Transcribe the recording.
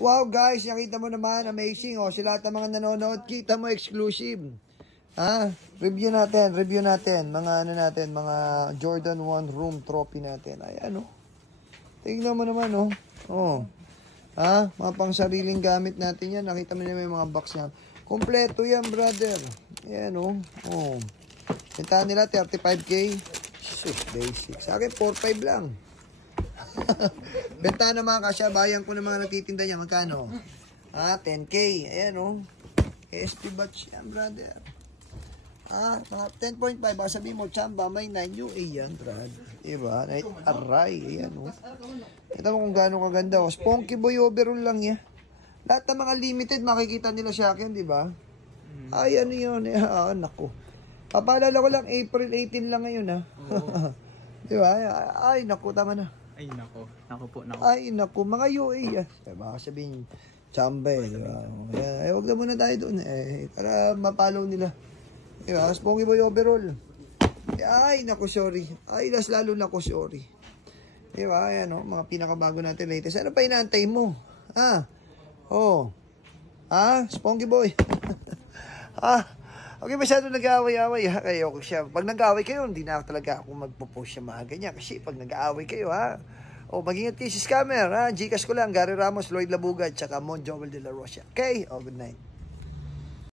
Wow guys, nakita mo naman, amazing. O, sila at mga nanonood, kita mo exclusive. Ha? Review natin. Mga ano natin, mga Jordan 1 room trophy natin. Ayan, tingnan mo naman, Ha? Mga pang sariling gamit natin yan. Nakita mo naman yung mga box yan. Kompleto yan, brother. Ayan, Bentahan nila, 35K. Basic. Sa akin, 4.5 lang. Bentahan na mga kasya. Bayan ko ng mga nagtitinda niya. Magkano? 10K. Ayan, SP batch yan, brother. Mga 10.5. Baka sabihin mo, Chamba, may 9 UA yan, brad. Diba? Aray. Ayan, Kita mo kung gaano kaganda. Spunky boy overall lang yan. Lahat ng mga limited, makikita nila sa akin, di ba? Ay, ano yun? Naku. Papaalala ko lang, April 18 lang ngayon, di ba? Ay, naku, tama na. Ay, naku. Naku po, naku. Ay, naku, mga UA. Baka sabihin, Chamba, di ba? Huwag na muna tayo doon, para mapalaw nila. Di ba? Spunky boy overall. Ay, naku, sorry. Ay, lalo naku, sorry. Di ba? Ayan, mga pinakabago natin latest. Ano pa inaantay mo? Spunky boy. Okay, masyado nag-aaway-aaway, kayo siya. Pag nag-aaway kayo, hindi na talaga ako magpo-post siya mga ganyan. Kasi pag nag-aaway kayo, mag-ingat kayo si scammer, Gcash ko lang, Gary Ramos, Lloyd Labuga, tsaka Mon Joel de la Rosa. Okay? Good night.